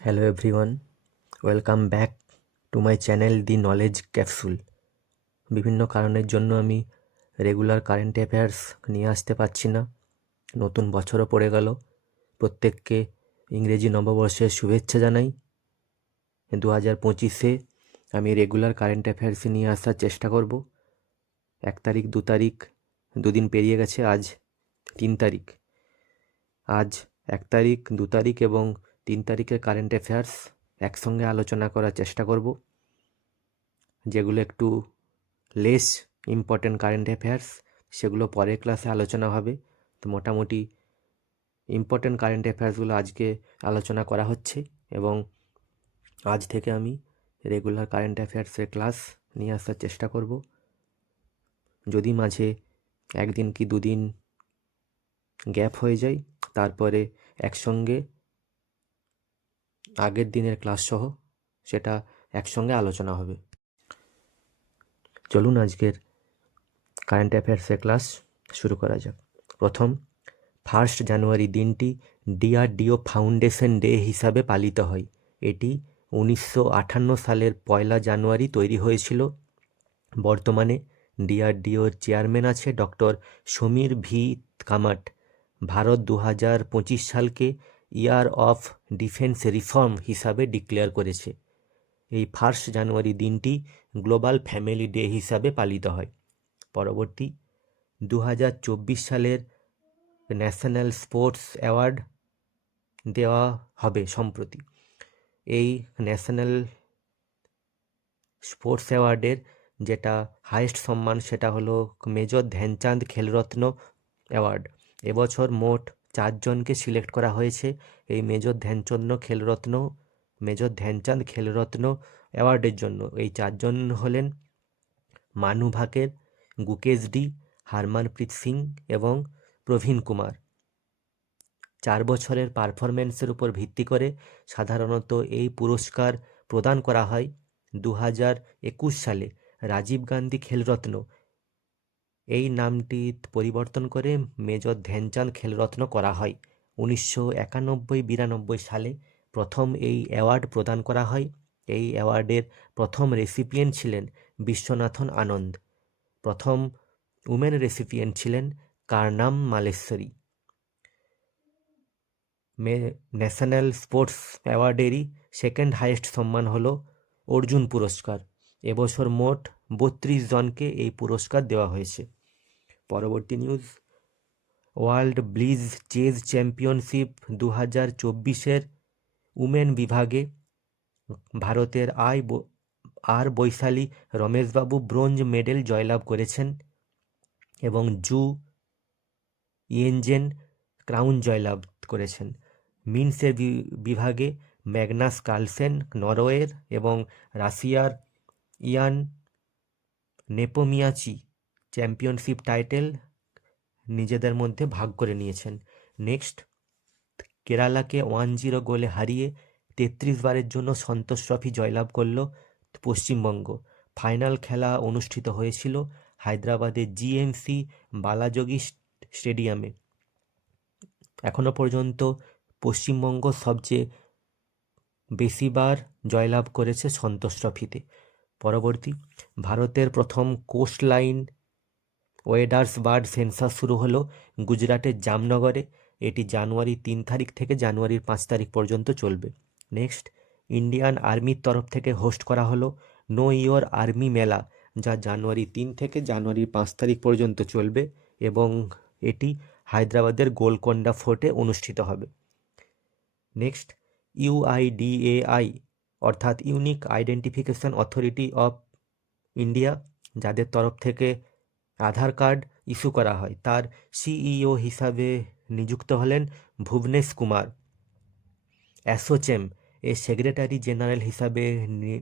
Hello everyone, welcome back to my channel The Knowledge Capsule. বিভিন্ন কারণের জন্য আমি রেগুলার কারেন্ট অ্যাফেয়ার্স নিয়ে আসতে পারছি না। নতুন বছরও পড়ে গেল। প্রত্যেককে ইংরেজি নববর্ষের শুভেচ্ছা জানাই। 2025-এ আমি রেগুলার কারেন্ট অ্যাফেয়ার্স নিয়ে আসার চেষ্টা করব। 1 তারিখ 2 তারিখ দুদিন পেরিয়ে গেছে, আজ 3 তারিখ। আজ 1 তারিখ 2 তারিখ এবং 3 তারিখের কারেন্ট অ্যাফেয়ার্স একসঙ্গে আলোচনা করার চেষ্টা করব। যেগুলো একটু লেস ইম্পর্টেন্ট কারেন্ট অ্যাফেয়ার্স সেগুলো পরের ক্লাসে আলোচনা হবে। তো মোটামুটি ইম্পর্টেন্ট কারেন্ট অ্যাফেয়ার্সগুলো আজকে আলোচনা করা হচ্ছে এবং আজ থেকে আমি রেগুলার কারেন্ট অ্যাফেয়ার্সের ক্লাস নিয়ে আসার চেষ্টা করব। যদি মাঝে একদিন কি দুদিন গ্যাপ হয়ে যায়, তারপরে একসঙ্গে আগের দিনের ক্লাস সহ সেটা একসঙ্গে আলোচনা হবে। চলুন আজকের কারেন্ট অ্যাফেয়ার্সের ক্লাস শুরু করা যাক। প্রথম, 1 জানুয়ারি দিনটি ডিআরডিও ফাউন্ডেশন ডে হিসাবে পালিত হয়। এটি 1958 সালের 1 জানুয়ারি তৈরি হয়েছিল। বর্তমানে ডিআরডিওর চেয়ারম্যান আছে ডক্টর সমীর ভি কামাট। ভারত 2025 সালকে ইয়ার অফ ডিফেন্স রিফর্ম হিসাবে ডিক্লেয়ার করেছে। এই 1 জানুয়ারি দিনটি গ্লোবাল ফ্যামিলি ডে হিসাবে পালিত হয়। পরবর্তী, 2024 সালের ন্যাশনাল স্পোর্টস অ্যাওয়ার্ড দেওয়া হবে সম্প্রতি। এই ন্যাশনাল স্পোর্টস অ্যাওয়ার্ডের যেটা হাইয়েস্ট সম্মান সেটা হলো মেজর ধ্যানচাঁদ খেলরত্ন অ্যাওয়ার্ড। এবছর মোট 4 জনকে সিলেক্ট করা হয়েছে এই মেজর ধ্যানচাঁদ খেলরত্ন অ্যাওয়ার্ডের জন্য। এই 4 জন হলেন মানু ভাকের, গুকেশ ডি, হারমানপ্রীত সিং এবং প্রবীণ কুমার। 4 বছরের পারফরমেন্সের উপর ভিত্তি করে সাধারণত এই পুরস্কার প্রদান করা হয়। 2021 সালে রাজীব গান্ধী খেলরত্ন এই নামটি পরিবর্তন করে মেজর ধ্যানচাঁদ খেলরত্ন করা হয়। 1991-92 সালে প্রথম এই অ্যাওয়ার্ড প্রদান করা হয়। এই অ্যাওয়ার্ডের প্রথম রেসিপিয়েন্ট ছিলেন বিশ্বনাথন আনন্দ। প্রথম উমেন রেসিপিয়েন্ট ছিলেন কারনাম মালেশ্বরী। ন্যাশনাল স্পোর্টস অ্যাওয়ার্ডেরই সেকেন্ড হাইয়েস্ট সম্মান হলো অর্জুন পুরস্কার। এবছর মোট 32 জনকে এই পুরস্কার দেওয়া হয়েছে। পরবর্তী news, world blitz chess championship 2024-এর উমেন বিভাগে ভারতের আর বৈশালী রমেশবাবু ব্রোঞ্জ মেডেল জয়লাভ করেছেন এবং জু ইয়েনজেন ক্রাউন জয়লাভ করেছেন। মিন্সের বিভাগে ম্যাগনাস কার্লসেন নরওয়ের এবং রাশিয়ার ইয়ান নেপোমিয়াচি চ্যাম্পিয়নশিপ টাইটেল নিজেদের মধ্যে ভাগ করে নিয়েছেন। নেক্সট, কেরালাকে 1-0 গোলে হারিয়ে 33 বারের জন্য সন্তোষ ট্রফি জয়লাভ করল পশ্চিমবঙ্গ। ফাইনাল খেলা অনুষ্ঠিত হয়েছিল হায়দ্রাবাদের জিএমসি বালাযোগী স্টেডিয়ামে। এখনো পর্যন্ত পশ্চিমবঙ্গ সবচেয়ে বেশিবার জয়লাভ করেছে সন্তোষ ট্রফিতে। পরবর্তী, ভারতের প্রথম কোস্ট লাইন ওয়েডার্স বার্ড সেন্সাস শুরু হলো গুজরাটের জামনগরে। এটি জানুয়ারি 3 তারিখ থেকে জানুয়ারির 5 তারিখ পর্যন্ত চলবে। নেক্সট, ইন্ডিয়ান আর্মির তরফ থেকে হোস্ট করা হলো নো ইয়োর আর্মি মেলা, যা জানুয়ারি 3 থেকে জানুয়ারির 5 তারিখ পর্যন্ত চলবে এবং এটি হায়দ্রাবাদের গোলকোন্ডা ফোর্টে অনুষ্ঠিত হবে। নেক্সট, ইউআইডিএআই অর্থাৎ unique identification authority of India, যাদের তরফ থেকে আধার কার্ড ইস্যু করা হয়, তার সিইও হিসাবে নিযুক্ত হলেন ভুবনেশ কুমার। অ্যাসোচেম এর সেক্রেটারি জেনারেল হিসাবে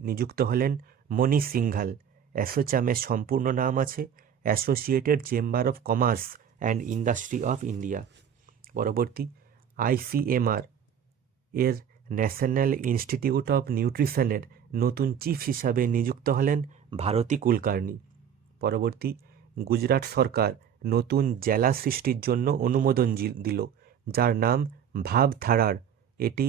নিযুক্ত হলেন মনীষ সিংঘাল। অ্যাসোচ্যামের সম্পূর্ণ নাম আছে associated chamber of commerce and industry of India. পরবর্তী, আইসিএমআর এর ন্যাশনাল ইনস্টিটিউট অফ নিউট্রিশনের নতুন চিফ হিসাবে নিযুক্ত হলেন ভারতী কুলকার্নি। পরবর্তী, গুজরাট সরকার নতুন জেলা সৃষ্টির জন্য অনুমোদন দিল, যার নাম ভাবথারার। এটি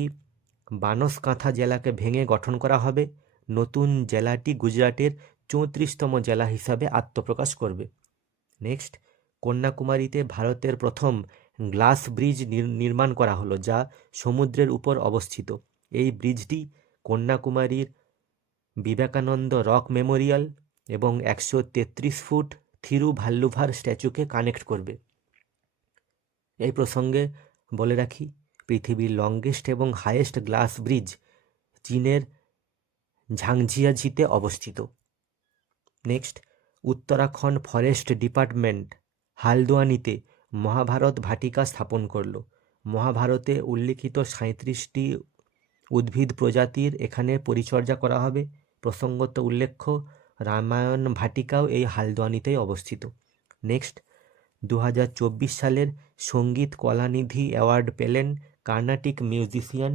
বানসকাঁথা জেলাকে ভেঙে গঠন করা হবে। নতুন জেলাটি গুজরাটের 34তম জেলা হিসাবে আত্মপ্রকাশ করবে। নেক্সট, কন্যাকুমারীতে ভারতের প্রথম গ্লাস ব্রিজ নির্মাণ করা হলো, যা সমুদ্রের উপর অবস্থিত। এই ব্রিজটি কন্যাকুমারীর বিবেকানন্দ রক মেমোরিয়াল এবং 133 ফুট থিরুভাল্লুভার স্ট্যাচুকে কানেক্ট করবে। এই প্রসঙ্গে বলে রাখি, পৃথিবীর লংগেস্ট এবং হাইয়েস্ট গ্লাস ব্রিজ চীনের ঝাংজিয়াজিতে অবস্থিত। নেক্সট, উত্তরাখণ্ড ফরেস্ট ডিপার্টমেন্ট হালদোয়ানিতে মহাভারত ভাটিকা স্থাপন করল। মহাভারতে উল্লিখিত 37টি উদ্ভিদ প্রজাতির এখানে পরিচর্যা করা হবে। প্রসঙ্গত উল্লেখ্য, রামায়ণ ভাটিকাও এই হালদোয়ানিতেই অবস্থিত। নেক্সট, 2024 সালের সঙ্গীত কলানিধি অ্যাওয়ার্ড পেলেন কার্নাটিক মিউজিশিয়ান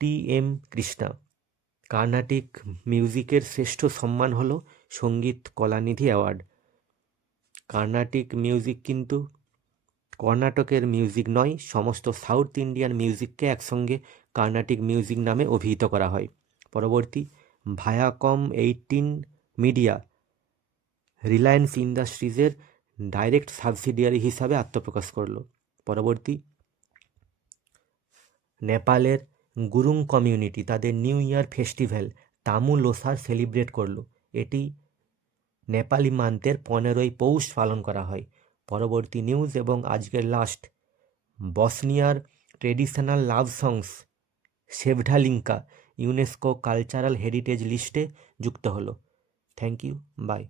TM কৃষ্ণা। কার্নাটিক মিউজিকের শ্রেষ্ঠ সম্মান হলো সঙ্গীত কলানিধি অ্যাওয়ার্ড। কার্নাটিক মিউজিক কিন্তু কর্ণাটকের মিউজিক নয়, সমস্ত সাউথ ইন্ডিয়ান মিউজিককে একসঙ্গে কার্নাটিক মিউজিক নামে অভিহিত করা হয়। পরবর্তী, ভায়াকম 18 মিডিয়া রিলায়েন্স ইন্ডাস্ট্রিজের ডাইরেক্ট সাবসিডিয়ারি হিসাবে আত্মপ্রকাশ করল। পরবর্তী, নেপালের গুরুং কমিউনিটি তাদের new year festival Tamu Losar celebrate করল। এটি নেপালি মান্থের 15ই পৌষ পালন করা হয়। পরবর্তী নিউজ এবং আজকের লাস্ট, বসনিয়ার traditional love songs sevdalinka UNESCO cultural heritage লিস্টে যুক্ত হলো। Thank you, by.